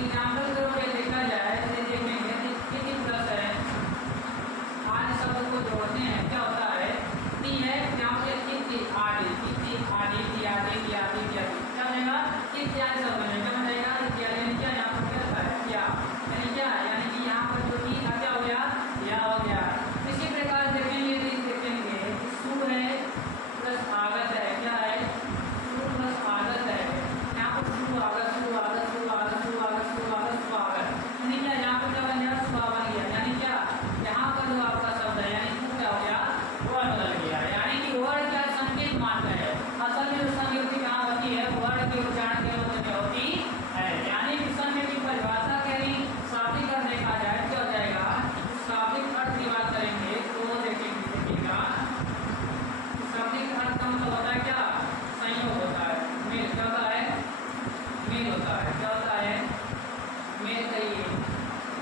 Example के रूप में देखा जाए तो देखेंगे कि प्लस है, आदि शब्द को जोड़ते हैं क्या होता है, टी है यहाँ पे कित आदि आदि की आदि की आदि की आदि क्या बनेगा, इत्यादि शब्द बनेगा, क्या बनेगा इत्यादि, यानी क्या यहाँ पर क्या होता है क्या, यानी क्या, यानी कि यहाँ पर जो टी था क्या हो गया, या हो गया। इसी प्रकार देखेंगे सु है प्लस आगत है, क्या है सु प्लस आगत है, यहाँ पर सु आगत सु आगत सु आगत सु आगत सु आगत सु आगत, यानी क्या यहाँ पर क्या बन गया, सुआ बन गया, यानी क्या यहाँ पर जो आपका शब्द है यानी सु क्या हो गया, वर्ड बदल गया, यानी कि वर्ड क्या संकेत मात्र है, असल में उसका नियुक्ति कहाँ होती है, वर्ड के उच्चारण के मध्य में होती है, यानी विषम में की परिभाषा कहीं शाब्दिक अर्थ देखा जाए क्या हो जाएगा, शाब्दिक अर्थ की बात करेंगे तो देखिएगा शाब्दिक अर्थ का मतलब होता है क्या, संयोग होता है, मेल क्या होता है, मेल होता है, क्या होता है, मेल कहिए,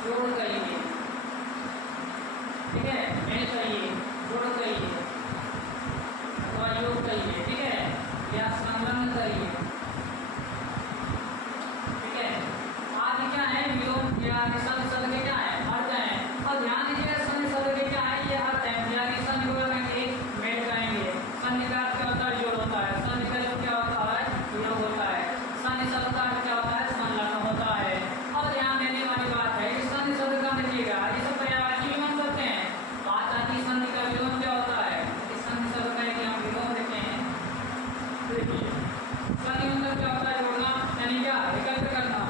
जोड़ कहिए, ठीक है, मेल कहिए, जोड़ कहिए अथवा योग कहिए, ठीक है, या संलग्न कहिए, ठीक है। आदि क्या है, विलोम या निषद शब्द के क्या है, अर्थ है, और ध्यान दीजिए संधि शब्द के क्या है, ये अर्थ है, यानी संधि को कहेंगे मेल कहेंगे, संधि का अर्थ क्या होता है, जोड़ होता है, संधि का जो क्या होता है, योग होता है, संधि शब्द का अर्थ क्या होता है, संलग्न होता है। और ध्यान देने वाली बात है इस संधि शब्द का देखिएगा इसे पर्यायवाची भी मान सकते हैं, बात आती है संधि का विलोम क्या होता है, इस संधि शब्द का एक हम विलोम देते हैं, देखिए संधि मतलब क्या होता है, जोड़ना, यानी क्या विकल्प करना,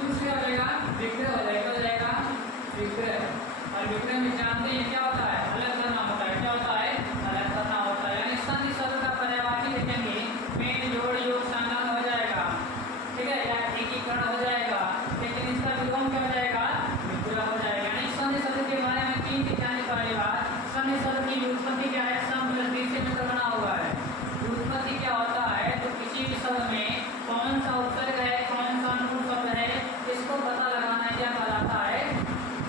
दूसरी हो जाएगा विग्रह हो जाएगा, हो जाएगा विग्रह, और विग्रह में जानते हैं क्या होता है, अलग करना होता है, क्या होता है, अलग करना होता है, यानी संधि शब्द का पर्यायवाची देखेंगे मेल जोड़ योग संलग्न हो जाएगा, ठीक है, या एकीकरण हो जाएगा, लेकिन इसका विलोम क्या हो जाएगा, विग्रह हो जाएगा। यानी संधि शब्द के बारे में तीन की जानने वाली बात, संधि शब्द की व्युत्पत्ति क्या है, सम प्लस दीर्घ से बना हुआ है, व्युत्पत्ति क्या होता है, तो किसी भी शब्द में कौन सा उपसर्ग है, कौन सा अनुरूप शब्द है, इसको पता लगाना क्या कहलाता है,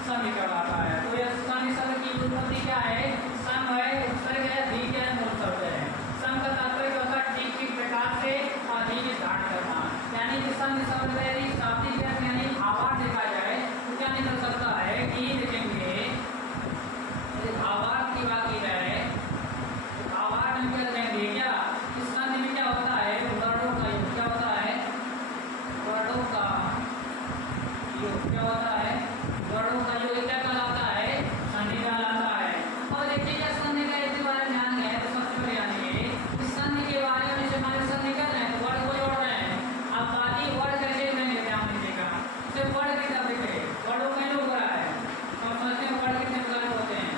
संधि कहलाता है। तो यह संधि शब्द की व्युत्पत्ति क्या है, सम है, उपसर्ग है, दीर्घ है, मूल शब्द है। सम का तात्पर्य होता है ठीक ठीक प्रकार से और दीर्घ धारण करना, यानी कि संधि शब्द में यदि शाब्दिक अर्थ यानी भावार्थ देखा जाए तो क्या निकल सकता है कि देखेंगे यदि भावार्थ की बात की जाए तो भावार्थ में क्या देखेंगे, क्या इस संधि में क्या होता है, वर्णों का योग, क्या होता है, वर्णों का योग, क्या होता है, वर्णों का योग क्या कहलाता है, संधि कहलाता है। और देखिए क्या संधि का एक बार ध्यान है तो सबसे पहले जानिए इस संधि के बारे में, जैसे हमारे संधि कर रहे हैं तो वर्ड को जोड़ रहे हैं, अब बाकी वर्ड कैसे देंगे ध्यान दीजिएगा, सिर्फ वर्ड की तरफ देखिए, वर्डों का योग हो रहा है तो हम समझते हैं वर्ड कितने प्रकार के होते हैं,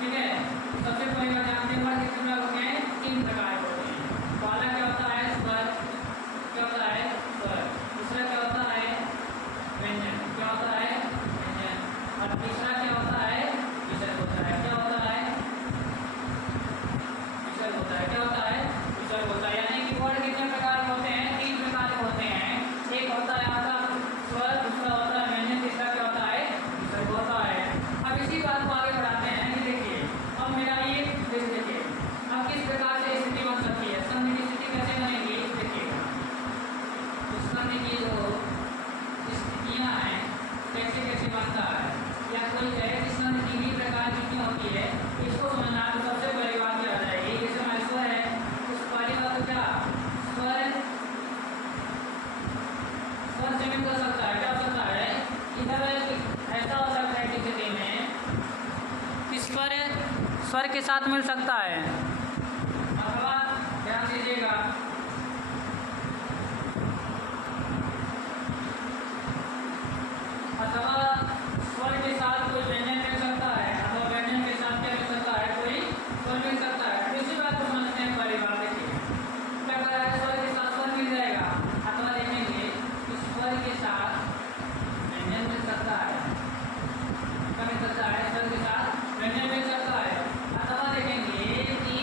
ठीक है, सबसे पहले बात जानते हैं वर्ड कितने प्रकार होते हैं, तीन प्रकार के होते हैं, पहला क्या होता है स्वर, क्या होता है स्वर, दूसरा क्या होता है व्यंजन, क्या होता है व्यंजन, और तीसरा क्या होता है विसर्ग होता है, क्या होता है विसर्ग होता है, क्या होता है विसर्ग होता है। यानी कि वर्ड कितने प्रकार के होते हैं, तीन प्रकार के होते हैं, एक होता है आपका स्वर, दूसरा होता है व्यंजन, तीसरा क्या होता है विसर्ग होता है। अब इसी बात को आगे बढ़ाते हैं कि देखिए अब मेरा ये देखिए अब किस प्रकार से स्थिति बन सकती है, संधि की स्थिति कैसे बनेगी देखिएगा, तो संधि की जो स्थितियाँ हैं कैसे कैसे बनता है, या कोई कहे कि संधि तीन ही प्रकार की क्यों होती है, इसको समझना तो सबसे पहली बात क्या आ जाएगी, जैसे हमारा स्वर है उस पहली बात तो क्या स्वर स्वर से मिल सकता है, क्या हो सकता है, इधर ऐसा हो सकता है कि स्थिति में स्वर के साथ मिल सकता है, अथवा ध्यान दीजिएगा अथवा स्वर के साथ कोई व्यंजन मिल सकता है, अथवा व्यंजन के साथ क्या मिल सकता है, कोई स्वर मिल सकता है। इसी बात को समझते हैं पहली बात देखिए क्या कह रहा है, स्वर के साथ स्वर मिल जाएगा, अथवा देखेंगे कि स्वर के साथ व्यंजन मिल सकता है, क्या मिल सकता है, स्वर के साथ व्यंजन मिल सकता है, अथवा देखेंगे कि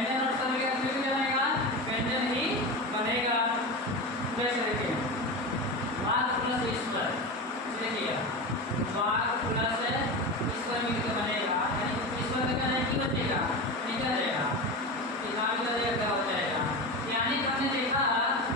व्यंजन और स्वर मिलेगा फिर भी क्या बनेगा, व्यंजन ही बनेगा। जैसे देखिए वाक प्लस ईश्वर, देखिए वाक प्लस ईश्वर मिलकर बनेगा, यानी ईश्वर का क्या नहीं बचेगा, नहीं क्या रहेगा, क्या हो जाएगा। यानी हमने देखा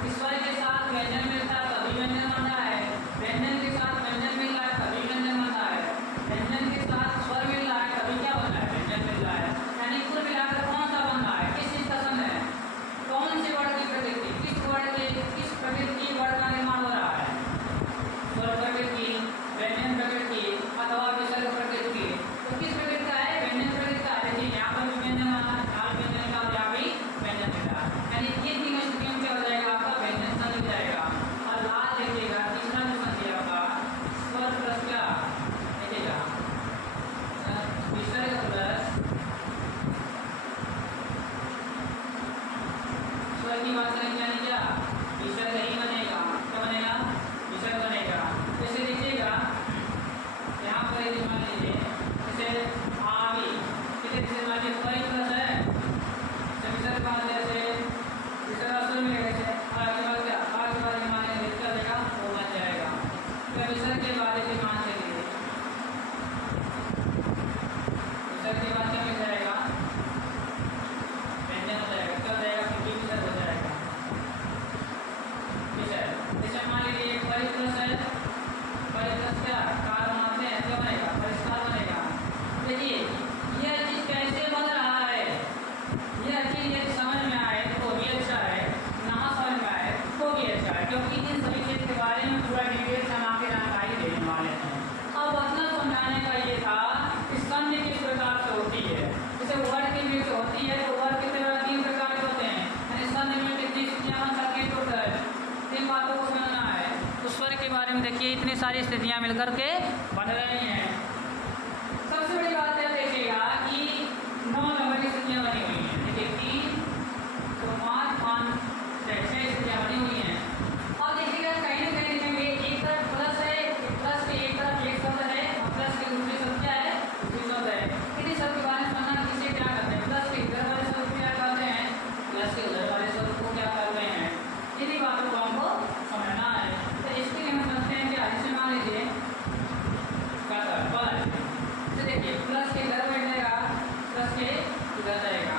ईश्वर के साथ व्यंजन मिलता है तभी व्यंजन बनता है, व्यंजन के साथ व्यंजन मिल रहा है तभी व्यंजन बनता है, व्यंजन के साथ स्वर मिल रहा है तभी क्या बनता है, व्यंजन मिल रहा है। यानी कुल मिलाकर कौन सा बन रहा है, किस चीज का संघ है, कौन से वर्ड की प्रकृति, किस वर्ड के किस प्रकृति की वर्ड का निर्माण हो रहा है, स्वर प्रकृति, व्यंजन प्रकृति अथवा विसर्ग प्रकृति। तो किस प्रकृति का है, व्यंजन प्रकृति का है। देखिए यहाँ पर भी व्यंजन बना, यहाँ व्यंजन का, यहाँ भी व्यंजन मिला, यानी ये तीनों स्थितियों में क्या हो जाएगा, आपका व्यंजन संघ मिल जाएगा। और लास्ट देखिएगा तीसरा जो संधि है आपका स्वर प्लस क्या, देखिएगा विसर्ग प्लस स्वर की बात करेंगे, यानी क्या विसर्ग ही बनेगा, क्या बनेगा, विसर्ग बनेगा। जैसे देखिएगा यहाँ पर यदि मान लीजिए जैसे आवी, जैसे मान लीजिए परी प्लस है विसर्ग बात, जैसे विसर्ग स्वर में जैसे आगे बाद क्या, आगे बाद मान लीजिए क्या देगा, वो बन जाएगा। तो विसर्ग के बाद जैसे मान लीजिए विसर्ग के बाद क्या मिल जाएगा, व्यंजन हो जाएगा, क्या हो जाएगा, फिर भी विसर्ग हो जाएगा। विसर्ग जैसे मान लीजिए परी प्लस है, परी प्लस क्या कार बनाते हैं, क्या बनेगा, परिष्कार बनेगा। देखिए यह चीज कैसे बन रहा है, यह चीज यदि समझ में आए तो भी अच्छा है, ना समझ में आए तो भी अच्छा है, क्योंकि इन सभी चीज के बारे में पूरा डिटेल हम आपके जानकारी देने वाले हैं। अब अपना समझाने का ये था कि संधि किस प्रकार से होती है। जैसे वर्ड की मृत्यु होती है तो वर्ड कितने तीन प्रकार के होते हैं, यानी संधि में कितनी स्थितियां बन सकती है, टोटल तीन बातों को समझना है। तो स्वर के बारे में देखिए इतनी सारी स्थितियां मिलकर के बन रही हैं। सबसे बड़ी बात है देखिएगा कि 9 नंबर की स्थितियां बनी हुई हैं, देखिए 3 तो 5 5 6 स्थितियां बनी हुई हैं। और देखिएगा कहीं ना कहीं देखेंगे एक तरफ प्लस है, प्लस के एक तरफ एक शब्द है और प्लस के दूसरी शब्द क्या है, दूसरी शब्द है। इन्हीं शब्द के बारे में समझना, किसे क्या करते हैं, प्लस के इधर वाले शब्द को क्या करते हैं, प्लस के उधर वाले शब्द को क्या करते हैं, इन्हीं बातों को हमको समझना है। तो इसके लिए हम समझते हैं क्या, जैसे मान लीजिए तो देखिए प्लस के इधर बैठ जाएगा, प्लस के इधर जाएगा,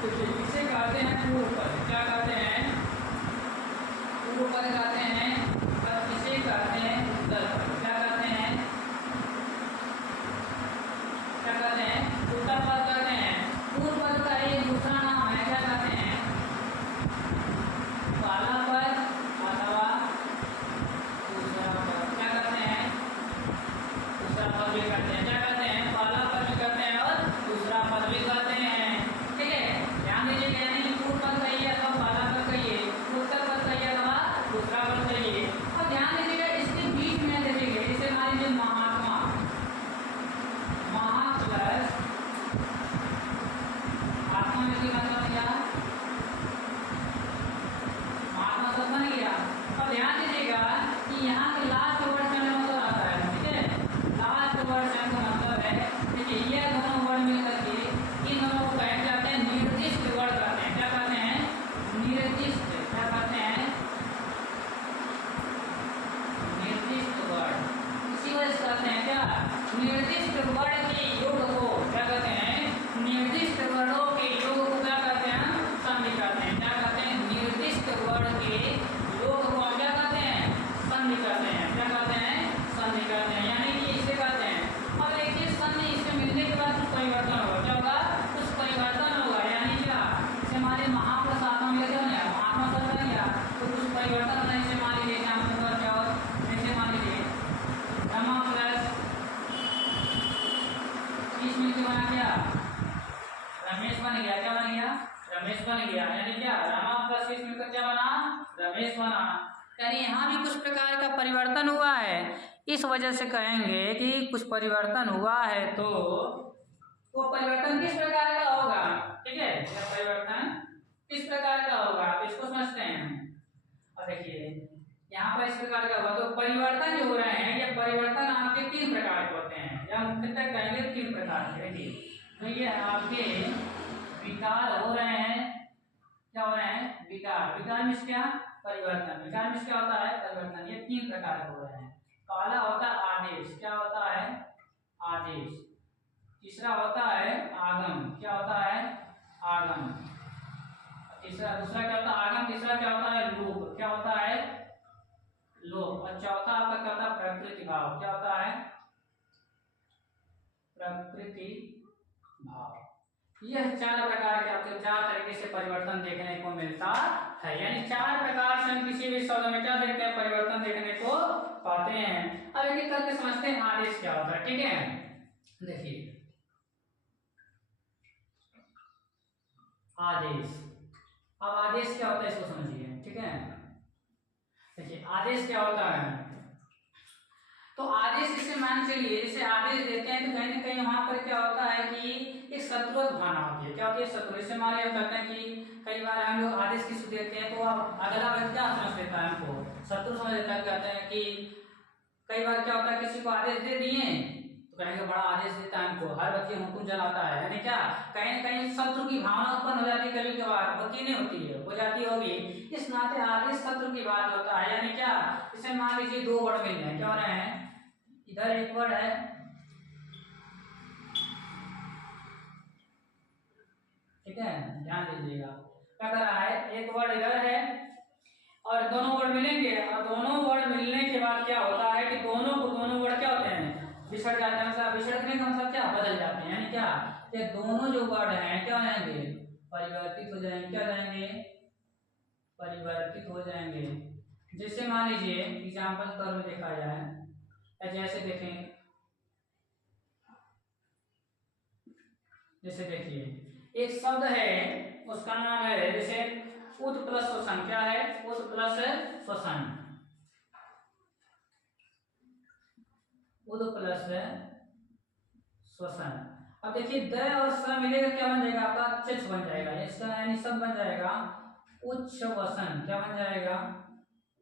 तो इसे कहते हैं पूर्व पद, क्या कहते हैं, पूर्व पद कहते हैं, और इसे कहते हैं उत्तर पद, क्या कहते हैं, क्या कहते हैं, उत्तर पद कहते हैं। पूर्व पद का एक दूसरा नाम है, क्या कहते हैं, पहला पद अथवा दूसरा पद, क्या कहते हैं, दूसरा पद भी कहते हैं, क्या कहते हैं, पहला पद भी कहते हैं और दूसरा पद भी कहते हैं। ठीक है, ध्यान दीजिएगा, यानी पूर्व पद कहिए अथवा पहला पद कहिए, उत्तर पद कहिए अथवा दूसरा पद कहिए। और ध्यान दीजिएगा इसके बीच में देखिए, जैसे मान लीजिए महात्मा, महा प्लस आत्मा में क्या मतलब क्या, महात्मा शब्द बन गया। और ध्यान दीजिएगा कि यहाँ के लास्ट वर्ड में मतलब आता है, ठीक है, लास्ट वर्ड का मतलब है, देखिए ये दोनों वर्ड मिलकर के इन दोनों को कहे जाते हैं निर्दिष्ट वर्ड कहते हैं, क्या कहते हैं, निर्दिष्ट, क्या कहते हैं, निर्दिष्ट वर्ड। इसी वजह से कहते हैं क्या, निर्दिष्ट वर्ड के योग को क्या कहते हैं, निर्दिष्ट वर्डों के योग को क्या कहते हैं, संधि कहते हैं, क्या कहते हैं, निर्दिष्ट वर्ड के योग को क्या कहते हैं, संधि कहते हैं, क्या कहते हैं, संधि कहते हैं, यानी कि इसे कहते हैं। और देखिए संधि इससे मिलने के बाद कुछ परिवर्तन होगा, क्या होगा, कुछ परिवर्तन होगा, यानी क्या, जैसे हमारे महाप्लस आत्मा मिल गया, महात्मा शब्द बन गया, तो कुछ परिवर्तन होना, जैसे मान लीजिए क्या क्या हो, जैसे मान लीजिए रमा प्लस 30 मिलकर बना क्या, रमेश बन गया, क्या बन गया, रमेश बन गया, यानी क्या, रमा प्लस 30 मिलकर क्या बना, रमेश बना। यानी यहाँ भी कुछ प्रकार का परिवर्तन हुआ है, इस वजह से कहेंगे कि कुछ परिवर्तन हुआ है, तो वो परिवर्तन किस प्रकार का होगा, ठीक है, यह परिवर्तन किस प्रकार का होगा, तो इसको समझते हैं। अब देखिए यहाँ पर इस प्रकार का होगा, तो परिवर्तन जो हो रहे हैं ये परिवर्तन आपके 3 प्रकार के होते हैं, या मुख्यतः कहेंगे 3 प्रकार के। देखिए तो ये आपके विकार हो विकार में क्या परिवर्तन, विकार में क्या होता है परिवर्तन। ये 3 प्रकार के हो रहे हैं। पहला होता है आदेश, क्या होता है आदेश। तीसरा होता है आगम, क्या होता है आगम। तीसरा दूसरा क्या होता है आगम, तीसरा क्या होता है लोप, क्या होता है लोप। और चौथा आपका क्या होता है प्रकृति भाव, क्या होता है प्रकृति भाव। यह 4 प्रकार के आपको 4 तरीके से परिवर्तन देखने को मिलता है, यानी 4 प्रकार से हम किसी भी शब्द में क्या देखते हैं परिवर्तन देखने को पाते हैं। अब एक एक करके समझते हैं आदेश क्या होता है, ठीक है। देखिए आदेश, अब आदेश क्या होता है इसको समझिए, ठीक है। देखिए आदेश क्या होता है, तो आदेश इसे मान चलिए जैसे आदेश देते हैं तो कहीं ना कहीं वहां पर क्या होता है कि एक शत्रुवत भावना होती है। क्या होती है शत्रु, जैसे मान लिया कहते हैं कि कई बार हम लोग आदेश किसी देते हैं तो अगला व्यक्ति क्या समझ लेता है हमको शत्रु समझ लेता है। कहते हैं कि कई बार क्या होता है किसी को आदेश दे दिए तो कहेंगे बड़ा आदेश देता है हमको, हर व्यक्ति हुक्म चलाता है, यानी क्या कहीं ना कहीं शत्रु की भावना उत्पन्न हो जाती है। कभी कभार होती नहीं होती है, हो जाती होगी। इस नाते आदेश शत्रु की बात होता है, यानी क्या इसे मान लीजिए 2 वर्ड मिल रहे हैं, क्या हो रहे हैं इधर एक वर्ड है, ठीक है ध्यान दीजिएगा क्या कर रहा है, एक वर्ड इधर है और दोनों वर्ड मिलेंगे, और दोनों वर्ड मिलने के बाद क्या होता है कि दोनों वर्ड क्या होते हैं बिछड़ जाते हैं। मतलब बिछड़ने का मतलब क्या बदल जाते हैं, यानी क्या ये दोनों जो वर्ड हैं क्या हो जाएंगे परिवर्तित हो जाएंगे, क्या जाएंगे परिवर्तित हो जाएंगे। जैसे मान लीजिए एग्जाम्पल के तौर पर देखा जाए, जैसे देखें जैसे देखिए एक शब्द है उसका नाम है जैसे उद प्लस श्वसन, क्या है उद प्लस श्वसन, उद प्लस श्वसन। अब देखिए द और स मिलेगा क्या बन जाएगा आपका चच बन जाएगा, इसका यानी शब्द बन जाएगा उच्च वसन, क्या बन जाएगा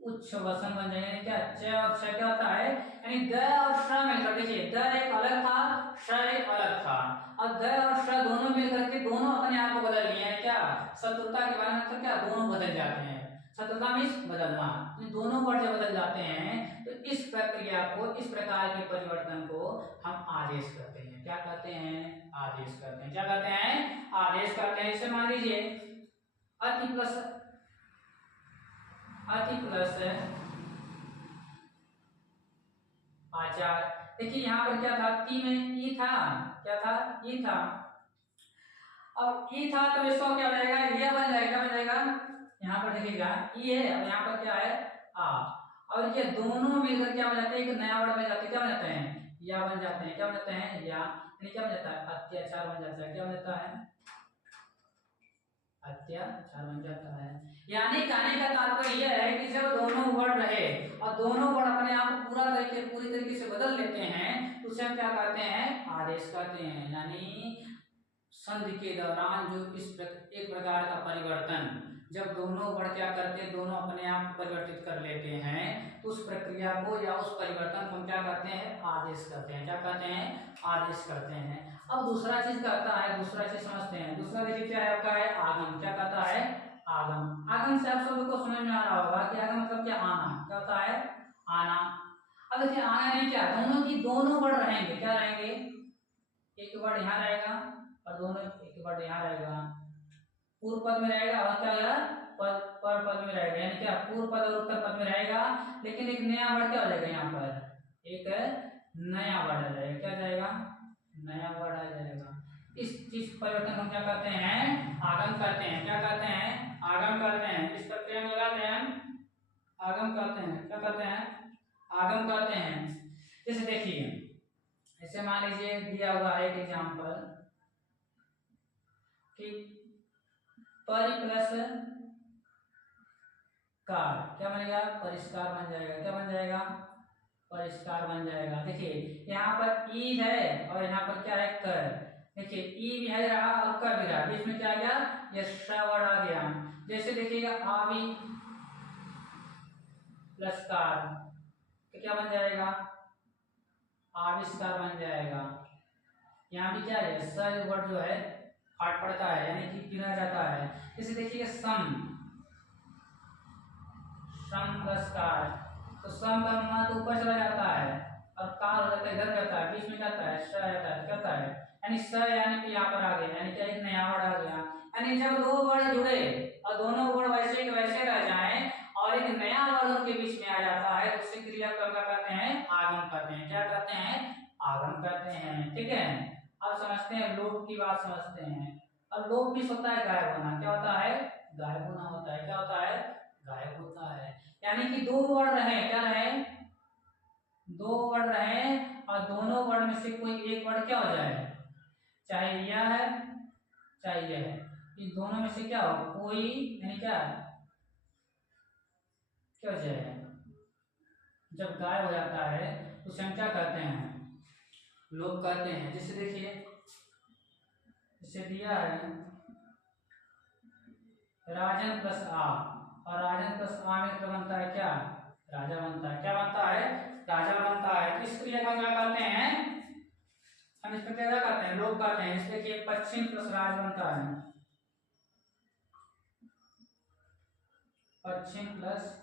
उच्च वसन बन जाएगा। यानी क्या च और छ क्या होता है, यानी द और श मिलकर देखिए द एक अलग था श एक अलग था, और द और श दोनों मिलकर के दोनों अपने आप को बदल लिए हैं। क्या शत्रुता के बारे में तो क्या दोनों बदल जाते हैं, शत्रुता मीन्स बदलना, दोनों वर्ड जब बदल जाते हैं तो इस प्रक्रिया को इस प्रकार के परिवर्तन को हम आदेश करते हैं। क्या कहते हैं आदेश करते हैं, क्या कहते हैं आदेश करते हैं। जैसे मान लीजिए अति प्लस आचार, देखिए यहाँ पर क्या था ती में ई था, क्या था ई था, अब ई था तो इसको क्या हो जाएगा यह बन जाएगा, बन जाएगा यहाँ पर देखिएगा ई है और यहाँ पर क्या है आ, और ये दोनों मिलकर क्या बन जाते हैं एक नया वर्ड बन जाते हैं, क्या बन जाते हैं या बन जाते हैं, क्या बन जाते हैं या, यानी क्या बन जाता है अत्याचार बन जाता है, क्या बन जाता है अत्याचार बन जाता है। यानी कहने का तात्पर्य यह है कि जब दोनों वर्ड रहे और दोनों वर्ड अपने आप पूरी तरीके से बदल लेते हैं तो उसे हम क्या कहते हैं आदेश कहते हैं। यानी संधि के दौरान जो एक प्रकार का परिवर्तन जब दोनों वर्ड क्या करते हैं दोनों अपने आप परिवर्तित कर लेते हैं तो उस प्रक्रिया को या उस परिवर्तन को हम क्या कहते हैं आदेश करते हैं, क्या कहते हैं आदेश करते हैं। अब दूसरा चीज कहता है, दूसरा चीज समझते हैं। दूसरा देखिए क्या है आपका है आगम, क्या कहता है आगम। आगम से आप सबको समझ में आ रहा होगा कि आगम मतलब क्या आना, क्या होता है आना। अब देखिए आना नहीं क्या दोनों की दोनों वर्ड रहेंगे, क्या रहेंगे एक वर्ड यहाँ रहेगा और दोनों एक वर्ड यहाँ रहेगा, पूर्व पद में रहेगा और क्या होगा पर पद में रहेगा, यानी क्या पूर्व पद और उत्तर पद में रहेगा, लेकिन एक नया वर्ड क्या हो जाएगा यहाँ पर एक नया वर्ड आ जाएगा, क्या जाएगा नया वर्ड आ जाएगा। इस चीज परिवर्तन हम क्या कहते हैं आगम कहते हैं, क्या कहते हैं आगम कहते हैं। इस प्रक्रिया में लगाते हैं आगम कहते हैं, क्या कहते हैं आगम कहते हैं। जैसे देखिए ऐसे मान लीजिए दिया हुआ है एक एग्जाम्पल कि परि प्लस कार क्या बनेगा परिष्कार बन जाएगा, क्या बन जाएगा परिष्कार बन जाएगा। देखिए यहाँ पर ई है और यहाँ पर क्या है कर, देखिए ई भी है रहा और कर भी रहा, बीच में क्या आ गया ये श्रवण आ गया। जैसे देखिएगा आवी प्लस कार तो क्या बन जाएगा आविष्कार बन जाएगा। यहाँ भी क्या है स वर्ड जो है फाट पड़ता है यानी कि गिना जाता है। जैसे देखिए सम श्रम प्लस कार, तो श्रम का मान तो ऊपर चला जाता है और कार हो जाता है इधर जाता है, बीच में जाता है स जाता है करता है, यानी स यानी कि यहाँ पर आ गया, यानी कि एक नया वर्ड आ गया। यानी जब दो वर्ड जुड़े और दोनों वर्ड वैसे के वैसे रह जाएं और एक नया वर्ड उनके बीच में आ जाता है तो उसे क्रियापद क्या कहते हैं, आगम कहते हैं। क्या कहते हैं, आगम कहते हैं। ठीक है, अब समझते हैं लोप की बात समझते हैं। अब लोप भी होता है गायब होना। क्या होता है, गायब होना होता है। क्या होता है, गायब होता है। यानी कि दो वर्ड रहे, क्या रहे, दो वर्ड रहे और दोनों वर्ड में से कोई एक वर्ड क्या हो जाए, चाहे यह है चाहे यह है, इन दोनों में से क्या हो, कोई यानी क्या क्या हो जाए, जब गायब हो जाता है तो उसे हम क्या कहते हैं, लोप कहते हैं। जैसे देखिए, इसे दिया है राजन प्लस आ, और राजन प्लस आ में तो बनता है क्या, राजा बनता है। क्या बनता है, राजा बनता है। तो इस क्रिया को क्या कहते हैं, हम इसमें क्या कहते हैं, लोप कहते हैं। इसलिए कि पश्चिम प्लस राज बनता है, पश्चिम प्लस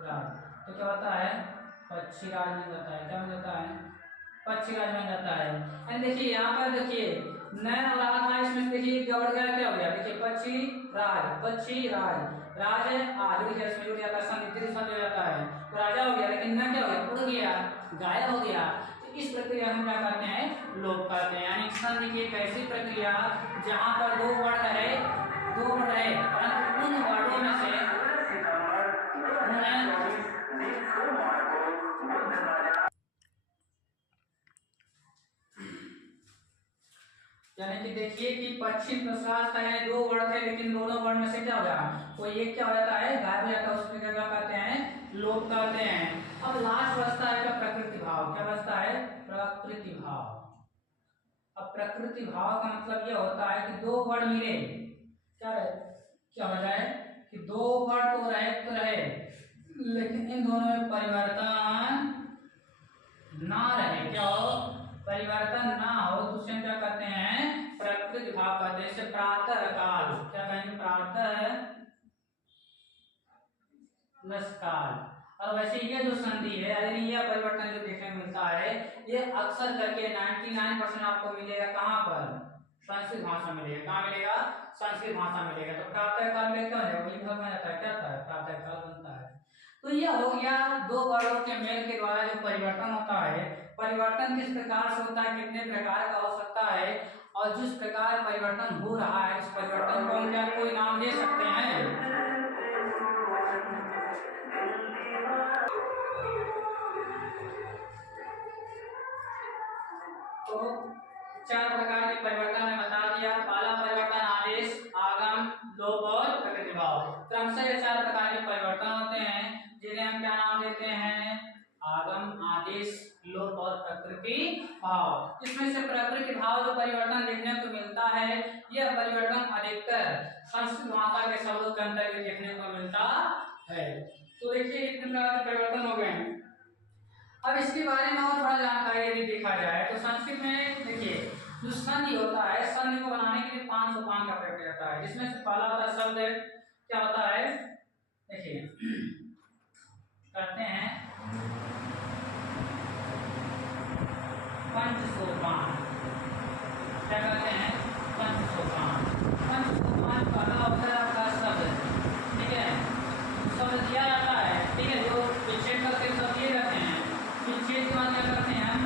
राज, तो क्या होता है, पक्षी राज बन जाता है। क्या बन जाता है, पक्षी राज बन जाता है। एंड देखिए यहाँ पर देखिए नया वाला था, इसमें देखिए गड़ गया, क्या हो गया, देखिए पक्षी राज, पक्षी राज, राज है आज, देखिए इसमें जुड़ जाता है, संधि संधि हो जाता है तो राजा हो गया, लेकिन न क्या हो गया, उड़ गया, गायब हो गया। तो इस प्रक्रिया हम क्या करते हैं, लोप करते हैं। यानी संधि की एक ऐसी प्रक्रिया जहाँ पर दो वर्ड रहे परंतु उन वर्डों में से यानी कि देखिए कि पश्चिम प्रसाद का यानी दो वर्ड थे लेकिन दोनों वर्ड में से क्या हो गया, कोई एक क्या हो जाता है, गायब हो जाता है, उसमें क्या कहते हैं, लोप कहते हैं। अब लास्ट बचता है क्या, प्रकृति भाव। क्या बचता है, प्रकृति भाव। अब प्रकृति भाव का मतलब यह होता है कि दो वर्ड मिले, क्या हो जाए कि दो वर्ड तो रहे लेकिन इन दोनों में परिवर्तन ना रहे, क्या हो, परिवर्तन ना हो, तो उसे क्या कहते हैं, प्रकृति भाव कहते हैं। जैसे प्रातः काल, क्या कहेंगे, प्रातः प्लस काल। और वैसे ये जो संधि है यानी यह परिवर्तन जो देखने को मिलता है ये अक्सर करके 99% आपको मिलेगा कहाँ पर, संस्कृत भाषा मिलेगा। कहाँ मिलेगा, संस्कृत भाषा मिलेगा। तो प्रातः काल में क्या है, वही भाग में जाता है, क्या होता है, प्रातः काल बनता है। तो यह हो गया दो वर्डों के मेल के द्वारा जो परिवर्तन होता है। परिवर्तन किस प्रकार से होता है, कितने प्रकार का हो सकता है, और जिस प्रकार परिवर्तन हो रहा है उस परिवर्तन को हम क्या कोई नाम दे सकते हैं। तो चार प्रकार के परिवर्तन में बता दिया। पहला परिवर्तन आदेश, आगम, लोप और प्रकृति भाव। क्रमशः ये चार प्रकार के परिवर्तन होते हैं जिन्हें हम क्या नाम देते हैं, आगम, आदेश, लोप और प्रकृति भाव। इसमें से प्रकृति भाव जो परिवर्तन देखने को मिलता है यह परिवर्तन अधिकतर संस्कृत भाषा के शब्दों के अंतर्गत देखने को मिलता है। तो देखिए कितने प्रकार के परिवर्तन हो गए हैं। अब इसके बारे में और थोड़ा जानकारी यदि देखा जाए तो संस्कृत में देखिए जो संधि होता है, संधि को बनाने के लिए 5 सोपान का प्रयोग रहता है, जिसमें से पहला होता है शब्द, क्या होता है, देखिए करते हैं पंच सोपान। क्या करते हैं, पंच सोपान। पंच सोपान पहला होता है आपका शब्द, ठीक है, शब्द दिया जाता है, ठीक है, जो विच्छेद करके शब्द दिए जाते हैं। विच्छेद के बाद क्या करते हैं हम,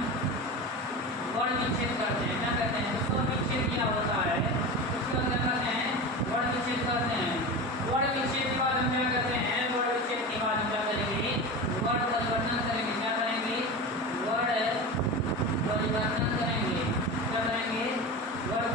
वर्ण विच्छेद करते हैं। क्या कहते हैं, उसको विच्छेद किया होता है, उसके बाद क्या करते हैं, वर्ण विच्छेद करते हैं। वर्ण विच्छेद के बाद हम क्या करते हैं, वर्ण विच्छेद के बाद हम क्या करेंगे, वर्ण परिवर्तन करेंगे। क्या करेंगे, वर्ण परिवर्तन करेंगे। क्या करेंगे, वर्ण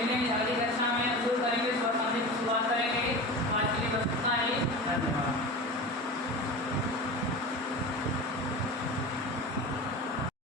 मिलेंगे अगली कक्षा